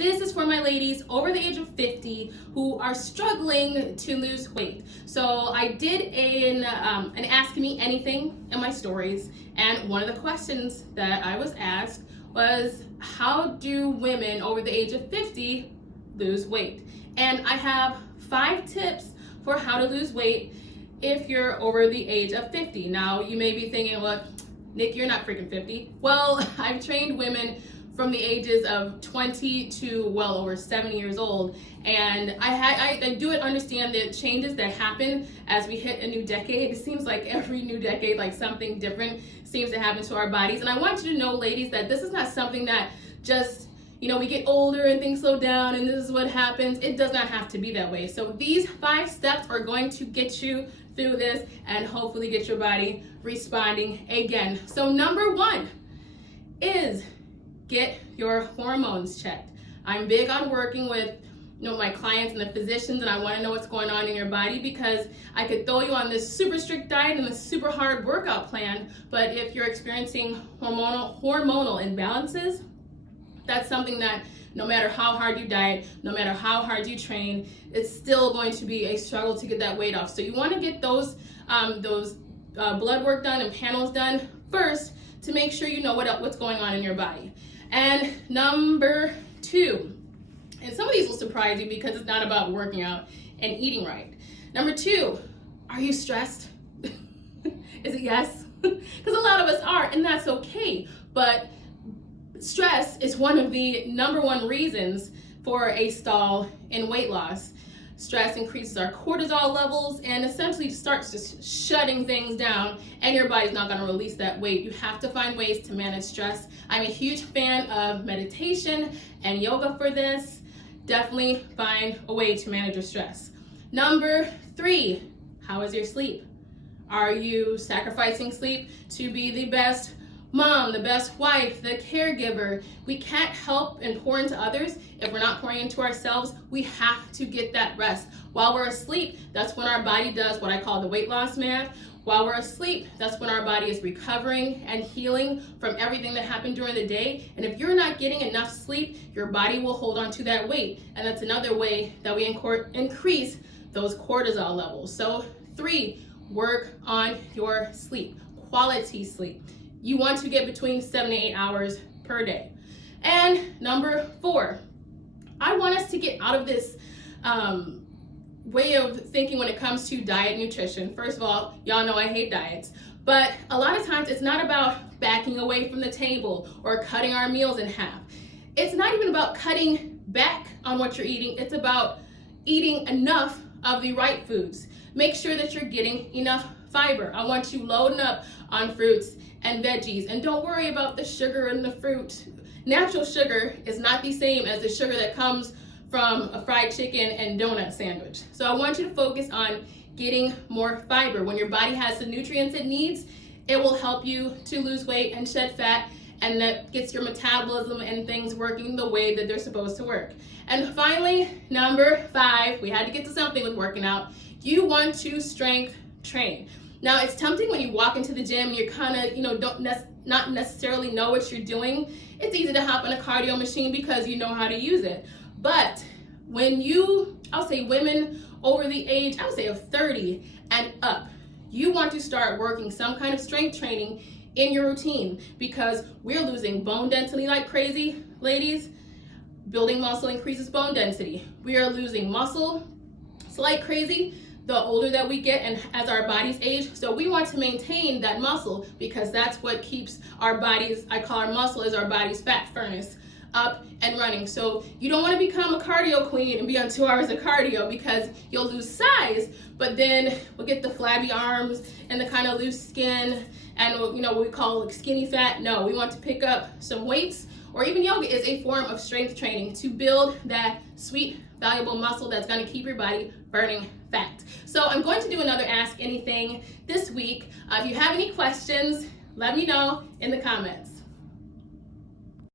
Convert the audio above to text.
This is for my ladies over the age of 50 who are struggling to lose weight. So I did an Ask Me Anything in my stories, and one of the questions that I was asked was, how do women over the age of 50 lose weight? And I have 5 tips for how to lose weight if you're over the age of 50. Now, you may be thinking, well, Nick, you're not freaking 50. Well, I've trained women from the ages of 20 to well over 70 years old. And I do understand the changes that happen as we hit a new decade. It seems like every new decade, like something different seems to happen to our bodies. And I want you to know, ladies, that this is not something that just, we get older and things slow down and this is what happens. It does not have to be that way. So these 5 steps are going to get you through this and hopefully get your body responding again. So number 1 is get your hormones checked. I'm big on working with my clients and the physicians, and I want to know what's going on in your body, because I could throw you on this super strict diet and this super hard workout plan, but if you're experiencing hormonal imbalances, that's something that no matter how hard you diet, no matter how hard you train, it's still going to be a struggle to get that weight off. So you want to get those blood work done and panels done first to make sure you know what's going on in your body. And number 2, and some of these will surprise you because it's not about working out and eating right. Number 2, are you stressed? Is it yes? Because a lot of us are, and that's okay. But stress is one of the number 1 reasons for a stall in weight loss. Stress increases our cortisol levels and essentially starts just shutting things down, and your body's not going to release that weight. You have to find ways to manage stress. I'm a huge fan of meditation and yoga for this. Definitely find a way to manage your stress. Number 3, how is your sleep? Are you sacrificing sleep to be the best mom, the best wife, the caregiver? We can't help and pour into others if we're not pouring into ourselves. We have to get that rest. While we're asleep, that's when our body does what I call the weight loss math. While we're asleep, that's when our body is recovering and healing from everything that happened during the day. And if you're not getting enough sleep, your body will hold on to that weight. And that's another way that we increase those cortisol levels. So 3, work on your sleep, quality sleep. You want to get between 7 to 8 hours per day. And number 4, I want us to get out of this way of thinking when it comes to diet and nutrition. First of all, y'all know I hate diets, but a lot of times it's not about backing away from the table or cutting our meals in half. It's not even about cutting back on what you're eating. It's about eating enough of the right foods. Make sure that you're getting enough fiber. I want you loading up on fruits and veggies, and don't worry about the sugar in the fruit. Natural sugar is not the same as the sugar that comes from a fried chicken and donut sandwich. So I want you to focus on getting more fiber. When your body has the nutrients it needs, it will help you to lose weight and shed fat, and that gets your metabolism and things working the way that they're supposed to work. And finally, number 5, we had to get to something with working out. You want to strength train. Now, it's tempting when you walk into the gym and you're kind of, not necessarily know what you're doing. It's easy to hop on a cardio machine because you know how to use it. But when I'll say women over the age, I would say of 30 and up, you want to start working some kind of strength training in your routine, because we're losing bone density like crazy, ladies. Building muscle increases bone density. We are losing muscle like crazy the older that we get and as our bodies age. So we want to maintain that muscle, because that's what keeps our bodies, I call our muscle as our body's fat furnace, up and running. So you don't want to become a cardio queen and be on 2 hours of cardio, because you'll lose size, but then we'll get the flabby arms and the kind of loose skin and what we call like skinny fat. No, we want to pick up some weights, or even yoga is a form of strength training to build that sweet, valuable muscle that's going to keep your body burning fat. So I'm going to do another Ask Anything this week. If you have any questions, let me know in the comments.